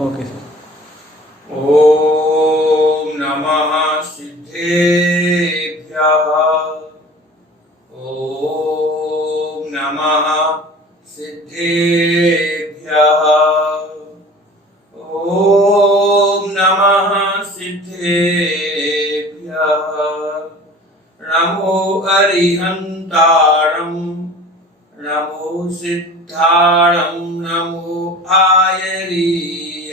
Okay sir. ओम नमः सिद्धेभ्यः। ओम नमः सिद्धेभ्यः। ओम नमः सिद्धेभ्यः। नमो अरिहन्तारं, नमो सिद्धारं, नमो आयरीयारं,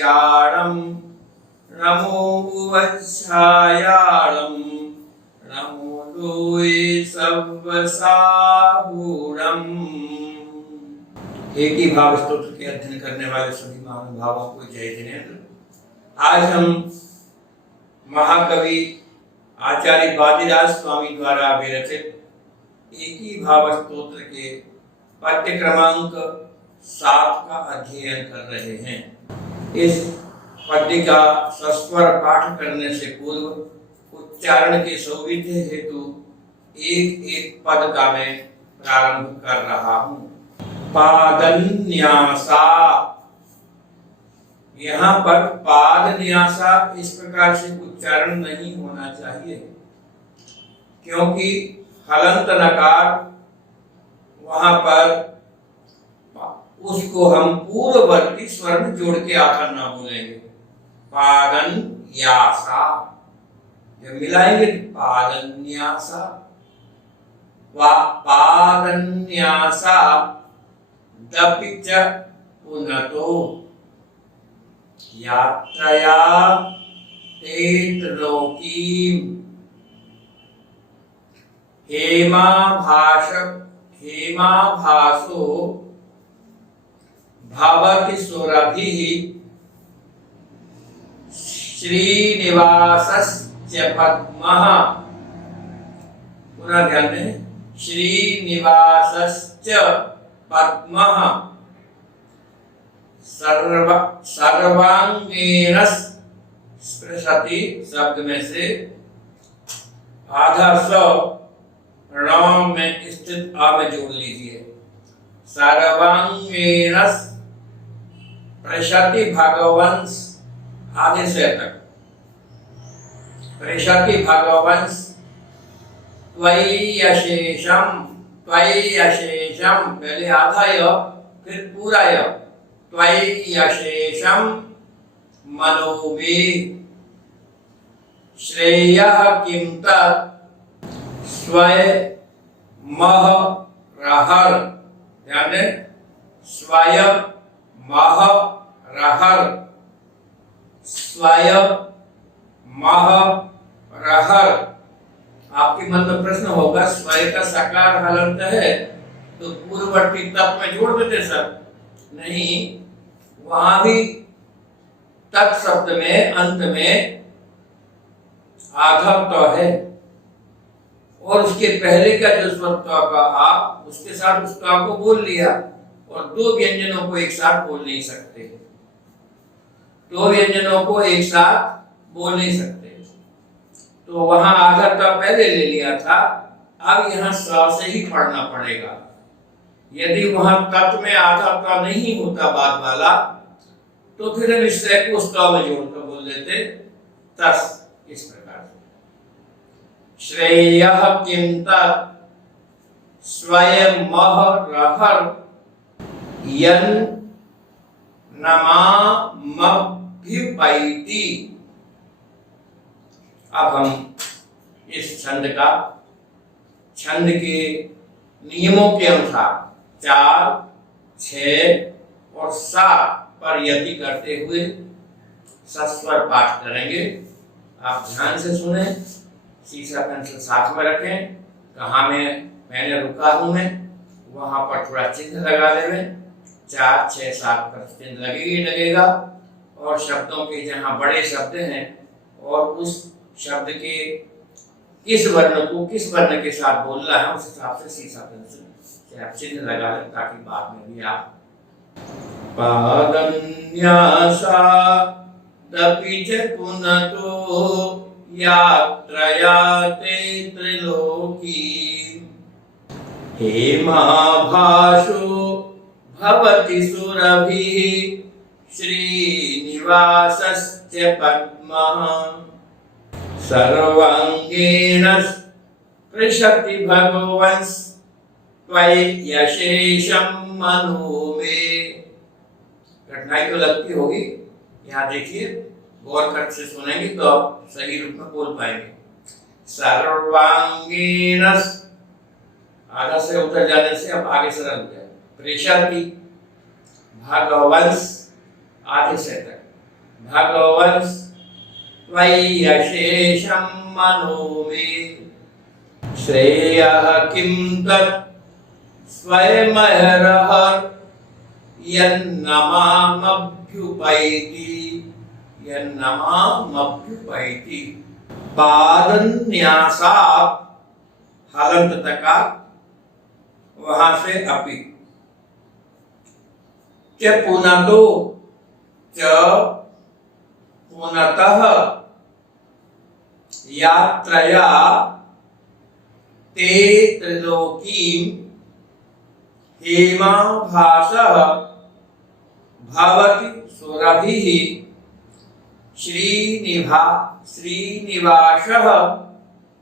नमो वत्सायारं, नमो लोये सव्वसाहूरम्। एक ही भाव स्तोत्र के अध्ययन करने वाले सभी महानुभावों को जय जिनेन्द्र। आज हम महाकवि आचार्य वादिराज स्वामी द्वारा विरचित एक ही भाव स्तोत्र के पाठ्य क्रमांक 7 का अध्ययन कर रहे हैं। इस पद्य का सस्वर पाठ करने से पूर्व उच्चारण के सौविध्य हेतु एक एक पद का मैं प्रारंभ कर रहा हूँ। पादन्यासा, यहाँ पर पादन्यासा इस प्रकार से उच्चारण नहीं होना चाहिए, क्योंकि हलंत नकार वहां पर उसको हम पूर्ववर्ती स्वर में जोड़ के आकर ना बोलेंगे। पादन्यासा जब मिलाएंगे पादन्यासा, पादन्यासा दपिच पुनतो यात्रया तेत्रलोकीम हेमाभासो भवति सुरभिः श्रीनिवासश्च पद्मः। पुनः ध्यान दें, श्रीनिवासश्च पद्मः सर्वांगेन स्पृशति शब्द में से आधा स राम में स्थित आ में जोड़ लीजिए। सर्वांगेन स्पृशति भगवंस आधे से तक स्पृशति भगवंस त्वय्यशेषम, त्वय्यशेषम पहले आधा य फिर पूरा य, त्वय्यशेषम मनोवे श्रेयः किं तत् स्वयमः रहर। ध्यान दें, स्वयमः रहर, स्वयमः रहर। आपके मन में प्रश्न होगा, स्वय का साकार हलंत है तो पूर्ववर्ती तत् में जोड़ देते सर। नहीं, वहां भी तत् शब्द में अंत में आधा त है और उसके पहले का जो स्वर त का आ उसके साथ उस त को बोल लिया, और दो व्यंजनों को एक साथ बोल नहीं सकते, दो व्यंजनों को एक साथ बोल नहीं सकते। तो वहां आधा त पहले ले लिया था, अब यहाँ स से ही पढ़ना पड़ेगा। यदि वहां तत् में आधा त नहीं होता बाद वाला, तो फिर हम इस को उस त में जोड़कर बोल देते तस्। इस प्रकार से श्रेयः किं तत् स्वयमः रहर यन्नमामभ्युपैति। अब हम इस छंद का छंद के नियमों के अनुसार 4, 6 और 7 पर यति करते हुए सस्वर पाठ करेंगे। आप ध्यान से सुने, शीशा पेंसिल साथ में रखें। कहाँ मैंने रुका हूं मैं वहां पर थोड़ा चिन्ह लगा लेंगे। 4, 6, 7 पर चिन्ह लगेगा और शब्दों के जहाँ बड़े शब्द हैं और उस शब्द के किस वर्ण को किस वर्ण के साथ बोलना है उस हिसाब से शीशा पेंसिल से आप चिन्ह लगा लें, ताकि बाद में भी आप पादन्यासा दपिच पुनतो यात्रया तेत्रलोकी हेमाभासो भवति सुरभिः श्रीनिवासस्य पद्मः सर्वांगेण स्पृशति भगवंस त्वय्यशेषं मनो मे। कठिनाई तो लगती होगी, यहाँ देखिए गौर कर से सुनेंगे तो आप सही रूप में बोल पाएंगे। सर्वांगेण, आधा से उतर जाने से अब आगे सरल हो जाए। प्रेषति भगवंस, आधे से तक भगवंस त्वय्यशेषं मनो मे। श्रेयः किं तत् स्वयमहरः यन्नमामभ्युपैति पादन्यासात् हलंत तक वहां से अपि च पुनतो च पुनतः यात्रया ते त्रिलोकीं हेमाभासः भवति सुरभिः श्रीनिवासः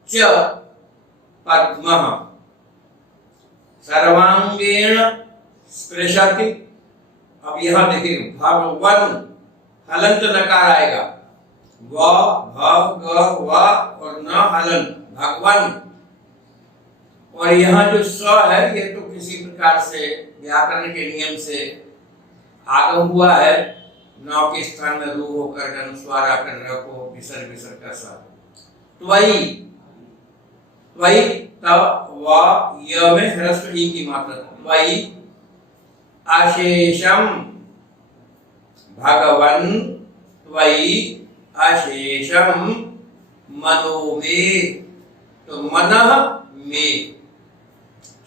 च पद्मः सर्वांगेण स्पृशति। अब यहाँ देखिए भगवन हलंत नकार आएगा, व भ ग व और न हलंत भगवन। और यहाँ जो स है ये तो किसी प्रकार से व्याकरण के नियम से आगम हुआ है। नौ के स्थान में रू होकर अनुस्वार आकर रखो विसर्ग विसर्ग का सा। त्वयि त्वयि तव व य में ह्रस्व ई की मात्रा। त्वयि अशेषम भगवन त्वयि अशेषम मनो मे, तो मनः मे।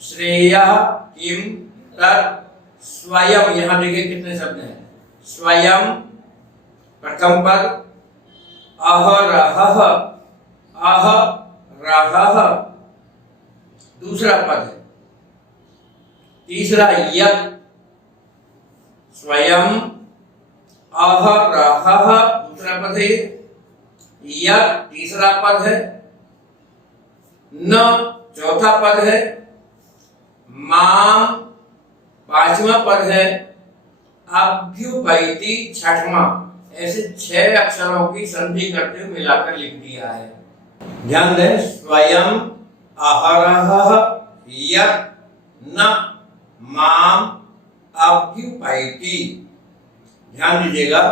श्रेयः किम तत् स्वयं, यहाँ देखिए कितने शब्द हैं। स्वयं प्रथम पद, अहरहः अहरहः दूसरा पद है। तीसरा यत्, स्वयं अहरहः दूसरा पद है, यत् तीसरा पद है, न चौथा पद है, माम पांचवा पद है, अभ्युपैति छठवां। ऐसे 6 अक्षरों की संधि करते हुए मिलाकर लिख दिया है। ध्यान दें, स्वयं अहरहः यत् न माम अभ्युपैति। ध्यान दीजिएगा,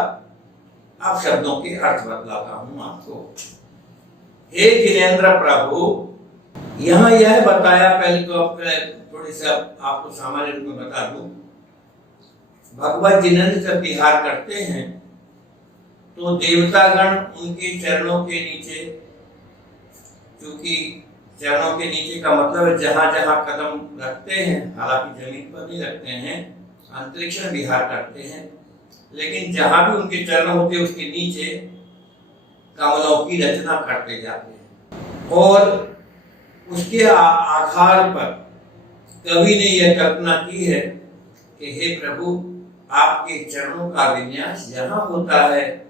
अब शब्दों के अर्थ बतलाता हूं आपको। हे जिनेन्द्र प्रभु, यहाँ यह बताया, पहले तो थोड़ी सा आपको सामान्य रूप में बता दूं। भगवत जिनेन्द्र जब विहार करते हैं तो देवतागण उनके चरणों के नीचे, क्योंकि चरणों के नीचे का मतलब है जहां जहां कदम रखते हैं, हालांकि जमीन पर नहीं रखते हैं, अंतरिक्ष में विहार करते हैं, लेकिन जहां भी उनके चरण होते हैं उसके नीचे कमलों की रचना करते जाते हैं। और उसके आधार पर कवि ने यह कल्पना की है कि हे प्रभु, आपके चरणों का विन्यास जहां होता है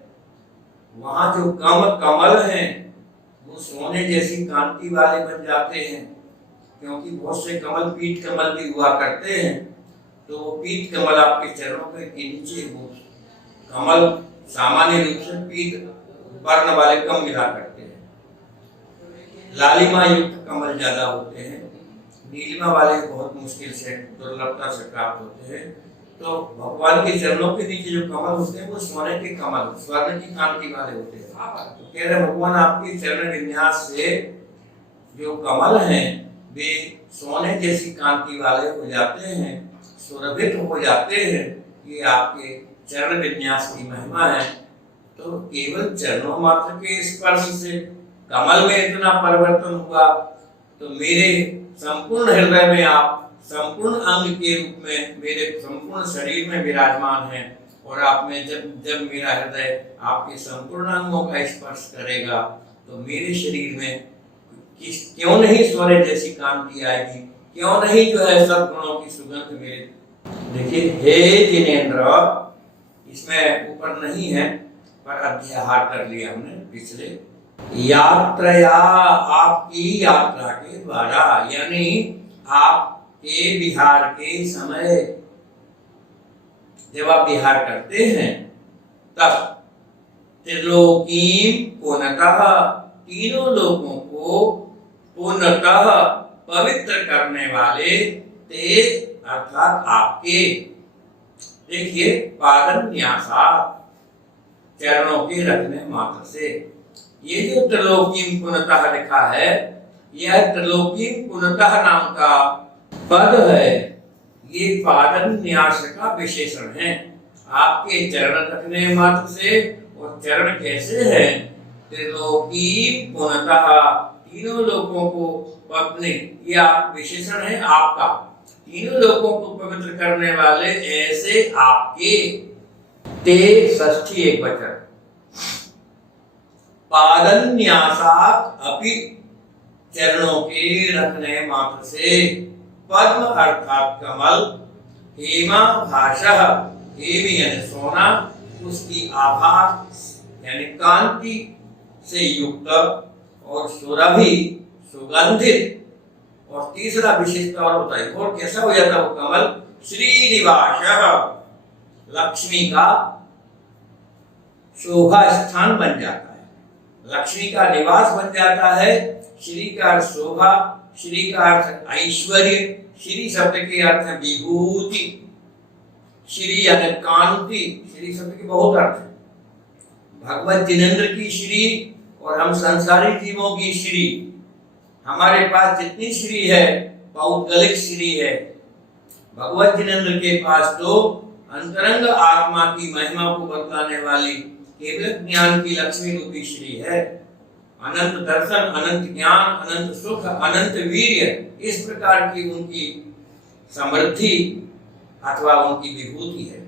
वहां जो कमल हैं वो सोने जैसी कांति वाले बन जाते हैं, क्योंकि बहुत से कमल पीत कमल भी हुआ करते हैं। तो वो पीत कमल आपके चरणों के नीचे, वो कमल सामान्य रूप से पीत वर्ण वाले कम मिला करते हैं, लालिमा युक्त कमल ज्यादा होते हैं, नीलिमा वाले बहुत मुश्किल से दुर्लभता से प्राप्त होते हैं। तो भगवान के चरणों के नीचे जो कमल होते हैं वो सोने के कमल, स्वर्ण की कांति वाले होते हैं। तो कह रहे भगवान आपके चरण विन्यास से जो कमल हैं वे सोने जैसी कांति वाले हो जाते हैं, सुरभित हो जाते हैं। ये आपके चरण विन्यास की महिमा है। तो केवल चरणों मात्र के स्पर्श से कमल में इतना परिवर्तन हुआ, तो मेरे संपूर्ण हृदय में आप संपूर्ण अंग के रूप में मेरे संपूर्ण शरीर में विराजमान हैं। और आप में जब मेरा हृदय आपके संपूर्ण अंगों का स्पर्श करेगा तो मेरे शरीर में क्यों नहीं स्वर्ण जैसी कांति आएगी, क्यों नहीं जो है सब गुणों की सुगंध मेरे। देखिए, हे जिनेन्द्र, इसमें ऊपर नहीं है पर अध्याहार कर लिया हमने पिछले। यात्रा, आपकी यात्रा के द्वारा, यानी आपके विहार के समय, जब आप विहार करते हैं तब त्रिलोकीम पूर्णतः, तीनों लोगों को पूर्णतः पवित्र करने वाले ते अर्थात आपके, देखिए पादन न्यासात, चरणों के रखने मात्र से। ये जो त्रिलोकीम पुनतः लिखा है, यह त्रिलोकीम पुनतः नाम का पद है, ये पादन न्यास का विशेषण है। आपके चरण रखने मात्र से, और चरण कैसे है, त्रिलोकीम पुनतः, तीनों लोगों को पत्नी, यह विशेषण है आपका, तीनों लोगों को पवित्र करने वाले ऐसे आपके। ते षष्ठी एक वचन, पादन्यासात अपि, चरणों के रखने मात्र से, पद्म अर्थात कमल, हेमा भाषः, हेमी यानी सोना, उसकी आभा यानी कांति से युक्त, और सुरभि सुगंधित, और तीसरा विशेषता और बताइए, और कैसा हो जाता वो कमल, श्रीनिवासः, लक्ष्मी का शोभा स्थान बन जाता है, लक्ष्मी का निवास बन जाता है। श्री का अर्थ शोभा, श्री का अर्थ ऐश्वर्य, श्री शब्द के अर्थ है विभूति, श्री यानी कांति, श्री शब्द के बहुत अर्थ है। भगवत जिनेंद्र की श्री और हम संसारी जीवों की श्री, हमारे पास जितनी श्री है पौद्गलिक श्री है, भगवत जिनेंद्र के पास तो अंतरंग आत्मा की महिमा को बतलाने वाली केवल ज्ञान की लक्ष्मी रूपी श्री है। अनंत दर्शन, अनंत ज्ञान, अनंत सुख, अनंत वीर्य, इस प्रकार की उनकी समृद्धि अथवा उनकी विभूति है।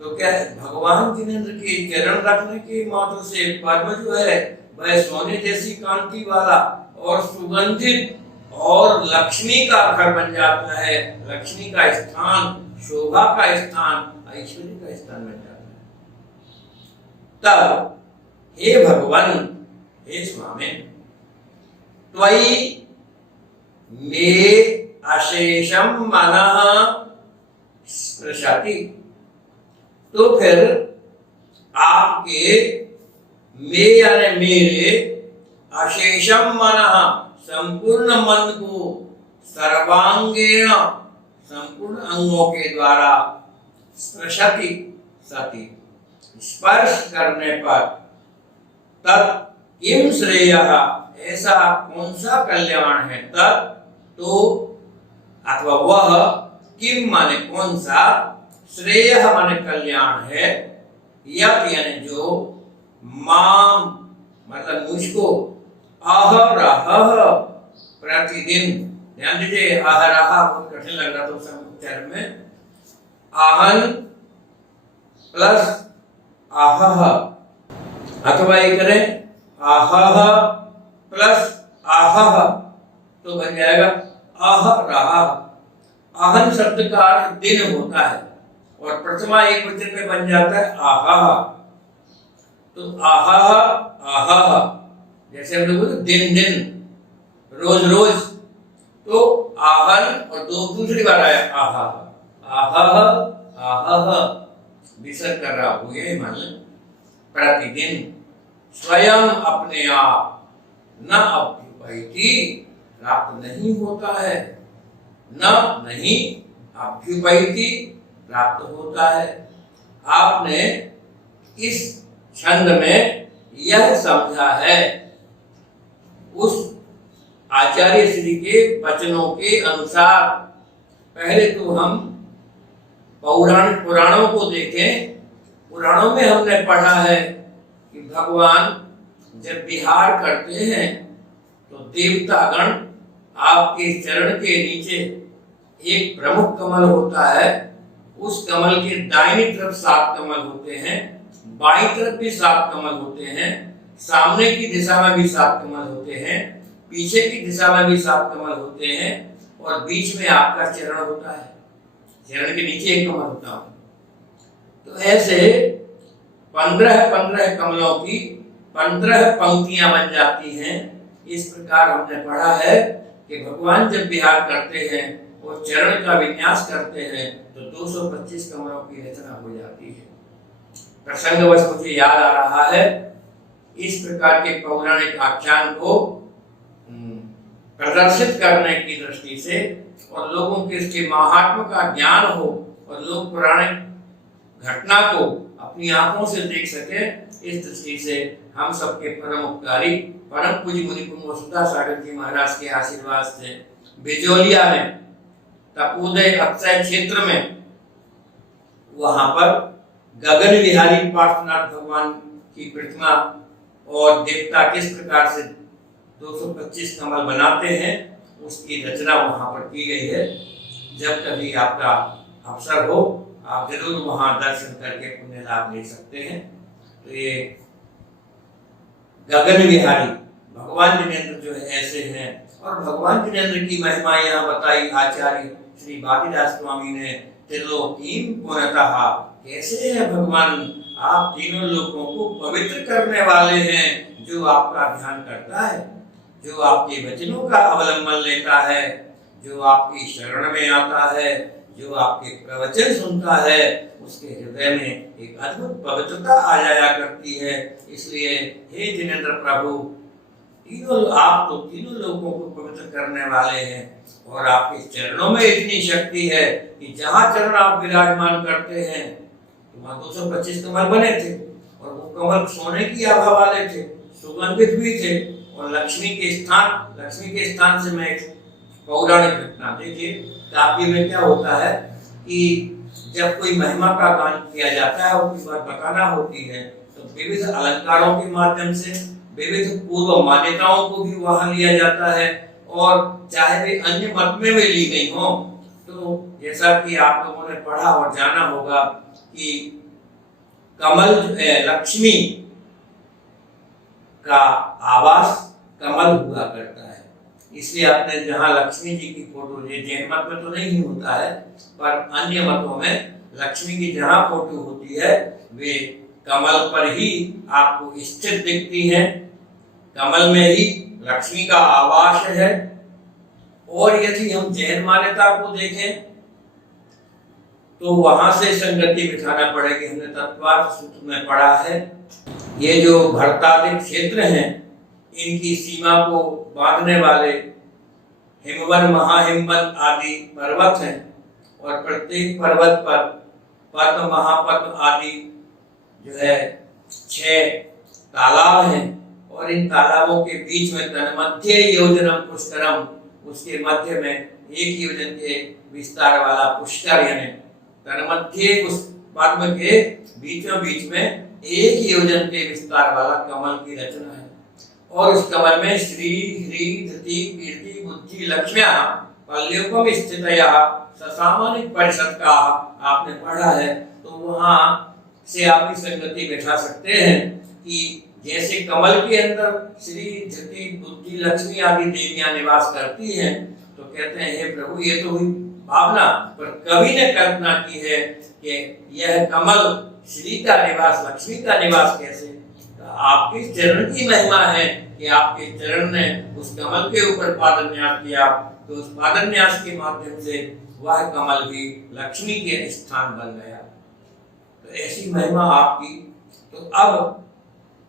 तो क्या भगवान जिनेंद्र के चरण रखने के मात्र से पद्म जो है वह सोने जैसी कांति वाला और सुगंधित और लक्ष्मी का घर बन जाता है, लक्ष्मी का स्थान, शोभा का स्थान, ऐश्वर्य का स्थान बन जाता है। तब हे भगवान, हे स्वामी, त्वयि मे अशेषम मनः स्पृशति, तो फिर आपके मे यानी मेरे, अशेषम मनः संपूर्ण मन को, सर्वांगेण संपूर्ण अंगों के द्वारा, स्पृशति सति स्पर्श करने पर, तत् किम श्रेयः, ऐसा कौन सा कल्याण है, तत् तो अथवा वह, किम माने कौन सा, श्रेयः माने कल्याण है, यत् यानी जो, माम मतलब मुझको, अहरह प्रतिदिन, ध्यान दीजिए अहरह बहुत कठिन लग रहा था उस उच्चारण में, आहन प्लस आहह, अथवा ये करें आहह प्लस आहह तो बन जाएगा अहरह। आहन शब्द का अर्थ दिन होता है और प्रथमा एक वचन में बन जाता है आहह, तो आहह आहह, जैसे हम लोग दिन दिन, रोज रोज, तो आहन और दो दूसरी बार आया आहह, आहह आहह, विसर्ग कर रहा हूं ये मान लें, प्रतिदिन, स्वयं अपने आप, न अभ्युपैति प्राप्त नहीं होता है, न नहीं अभ्युपैति प्राप्त होता है। आपने इस छंद में यह समझा है, उस आचार्य श्री के वचनों के अनुसार। पहले तो हम पुराणों को देखें। पुराणों में हमने पढ़ा है कि भगवान जब विहार करते हैं तो देवतागण आपके चरण के नीचे एक प्रमुख कमल होता है, उस कमल के दाहिनी तरफ 7 कमल होते हैं, बाईं तरफ भी 7 कमल होते हैं, सामने की दिशा में भी 7 कमल होते हैं, पीछे की दिशा में भी 7 कमल होते हैं, और बीच में आपका चरण होता है, चरण के नीचे एक कमल होता है। तो ऐसे 15-15 कमलों की 15 पंक्तियां बन जाती हैं। इस प्रकार हमने पढ़ा है कि भगवान जब विहार करते हैं और चरण का विन्यास करते हैं तो 225 कमलों की रचना हो जाती है। प्रसंगवश मुझे याद आ रहा है, इस प्रकार के पौराणिक आख्यान को प्रदर्शित करने की दृष्टि से और लोगों के इसके महात्म का ज्ञान हो और लोग पौराणिक घटना को अपनी आंखों से देख सके, इस दृष्टि से हम सबके परम उपकारी परम पूज्य मुनि कुंभ वसुधा सागर जी महाराज के आशीर्वाद से बिजोलिया में तपोदय अक्षय क्षेत्र में वहां पर गगन विहारी पार्श्वनाथ भगवान की प्रतिमा और देवता किस प्रकार से 225 कमल बनाते हैं उसकी रचना वहां पर की गई है। जब कभी आपका अवसर हो आप जरूर वहां दर्शन करके पुण्य लाभ ले सकते हैं। तो ये गगन विहारी भगवान जिनेन्द्र जो है ऐसे हैं, और भगवान जिनेन्द्र की महिमा यहाँ बताई आचार्य श्री बापीदास स्वामी ने। त्रिलोकीम पुनतः, कैसे है भगवान, आप तीनों लोगों को पवित्र करने वाले हैं। जो आपका ध्यान करता है, जो आपके वचनों का अवलंबन लेता है, जो आपकी शरण में आता है, जो आपके प्रवचन सुनता है, उसके हृदय में एक अद्भुत पवित्रता आ जाया करती है। इसलिए हे जिनेन्द्र प्रभु, आप तो तीनों लोगों को पवित्र करने वाले हैं और आपके चरणों में इतनी शक्ति है कि जहां चरण आप विराजमान करते हैं वहां 225 कमल बने थे और वो कमल सोने की आभा वाले थे, सुगंधित भी थे। और लक्ष्मी के स्थान से मैं एक पौराणिक घटना, देखिए काव्य में क्या होता है कि जब कोई महिमा का गान किया जाता है और कोई बात बताना होती है तो विविध अलंकारों के माध्यम से विविध पूर्व मान्यताओं को भी वहां लिया जाता है, और चाहे वे अन्य मत में ली गई हो। तो जैसा कि आप लोगों ने पढ़ा और जाना होगा कि कमल लक्ष्मी का आवास कमल हुआ करता है, इसलिए आपने जहाँ लक्ष्मी जी की फोटो, ये जैन मत में तो नहीं होता है पर अन्य मतों में लक्ष्मी की जहाँ फोटो होती है वे कमल पर ही आपको स्थित दिखती है, कमल में ही लक्ष्मी का आवास है। और यदि हम जैन मान्यता को देखें तो वहां से संगति बिठाना पड़ेगी। हमने तत्वार्थ सूत्र में पढ़ा है, ये जो भरतादिक क्षेत्र हैं इनकी सीमा को बांधने वाले हिमवन, महाहिमवन आदि पर्वत हैं, और प्रत्येक पर्वत पर पद्म, महापद्म आदि जो है 6 तालाब हैं, और इन तालाबों के बीच में तन्मध्ये योजनम पुष्करम, उसके मध्य में 1 योजन के विस्तार वाला पुष्कर, यानी तन्मध्ये उस पद्म के बीचों बीच में 1 योजन के विस्तार वाला कमल की रचना है। और उस कमल में श्री ह्री धृति कीर्ति बुद्धि लक्ष्म्या पल्योपम स्थितया ससामानिक परिषद का आपने पढ़ा है। तो वहां से आप भी संगति बैठा सकते हैं कि जैसे कमल के अंदर श्री धृति बुद्धि लक्ष्मी आदि देवियां निवास करती हैं, तो कहते हैं हे प्रभु ये तो हुई भावना, पर कवि ने कल्पना की है कि यह कमल श्री का निवास, लक्ष्मी का निवास कैसे। तो आपके चरण की महिमा है कि आपके चरण ने उस कमल के ऊपर पादन्यास किया, तो उस पादन्यास के माध्यम से वह कमल भी लक्ष्मी के स्थान बन गया। तो ऐसी महिमा आपकी। तो अब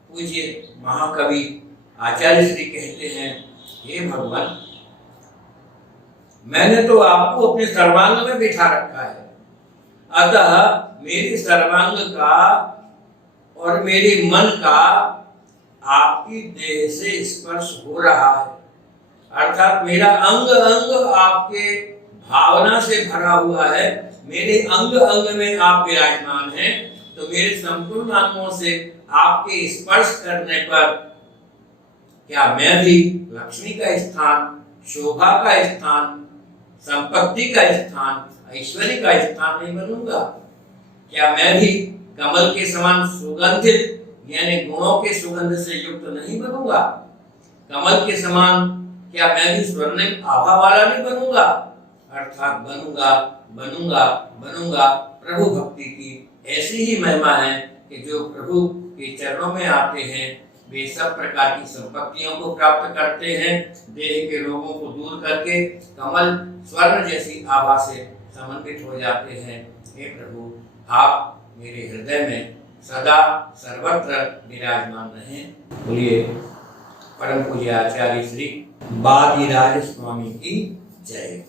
पूज्य महाकवि आचार्य श्री कहते हैं, हे भगवान मैंने तो आपको अपने सर्वांग में बिठा रखा है, अतः मेरे सर्वांग का और मेरे मन का आपकी देह से स्पर्श हो रहा है, अर्थात मेरा अंग अंग आपके भावना से भरा हुआ है। मेरे अंग अंग में आप विराजमान हैं, तो मेरे संपूर्ण अंगों से आपके स्पर्श करने पर क्या मैं भी लक्ष्मी का स्थान, शोभा का स्थान, संपत्ति का स्थान, ऐश्वर्य का स्थान नहीं बनूंगा? क्या मैं भी कमल के समान सुगंधित यानी गुणों के सुगंध से युक्त नहीं बनूंगा? कमल के समान क्या मैं भी स्वर्णिम आभा वाला नहीं बनूंगा? अर्थात बनूंगा बनूंगा बनूंगा प्रभु भक्ति की ऐसी ही महिमा है कि जो प्रभु के चरणों में आते हैं वे सब प्रकार की संपत्तियों को प्राप्त करते हैं, देह के रोगों को दूर करके कमल स्वर्ण जैसी आभा से समन्वित हो जाते हैं। हे प्रभु, आप मेरे हृदय में सदा सर्वत्र विराजमान रहें। बोलिए परम पूज्य आचार्य श्री बादीराज स्वामी की जय।